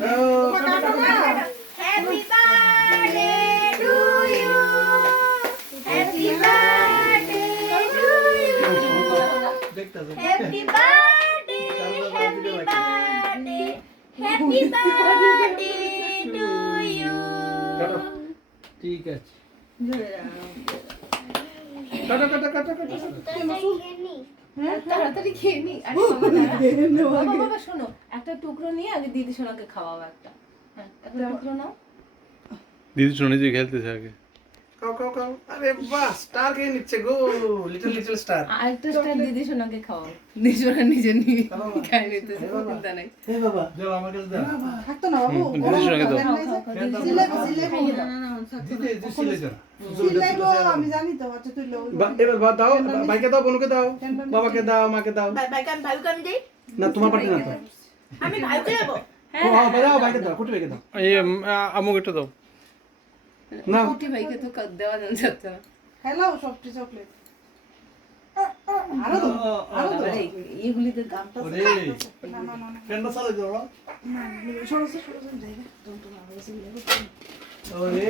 Happy birthday to you. Happy birthday to you. Happy birthday, happy birthday, happy birthday to you. ঠিক আছে কাটা কাটা কাটা কাটা তাড়াতাড়ি খেয়ে নি। আরে বাবা, বাবা শোনো, একটা টুকরো নিয়ে আগে দিদি সোনাকে খাওয়াবো একটা। হ্যাঁ, একটা টুকরো নাও। দিদি শুনে যে খেলতেছে আগে। খাও খাও খাও আরে বাহ স্টার খেয়ে নিচ্ছে গো লিটল লিটল স্টার আর একটা স্টার দিদি সোনাকে খাওয়াও। দিদি সোনা নিজে নিয়ে খাই নিতেছে, চিন্তা নাই। হে বাবা দাও আমার কাছে দাও থাকতো না বাবু দিদি সোনাকে দাও। সিলেবো সিলেবো দিদি দিছিলে যারা সিলেবো আমি জানি তো আচ্ছা তুই লও এবার বাদ দাও ভাইকে দাও বোনকে দাও বাবাকে দাও মাকে দাও ভাইকে আমি দিই। না তোমার পার্টি না তো আমি ভাইকে দেবো। হ্যাঁ দাও ভাইকে দাও কুটি ভাইকে দাও এই আমুক এটা দাও। না কুটি ভাইকে তো দেওয়া যাচ্ছে না। হ্যালো সফট চকলেট আরো তো আরো তো আরে এগুলিতে দাম ওরে না না না কেনটা সালে দাও না সরো সরো জায়গা তো না হয়েছে ওরে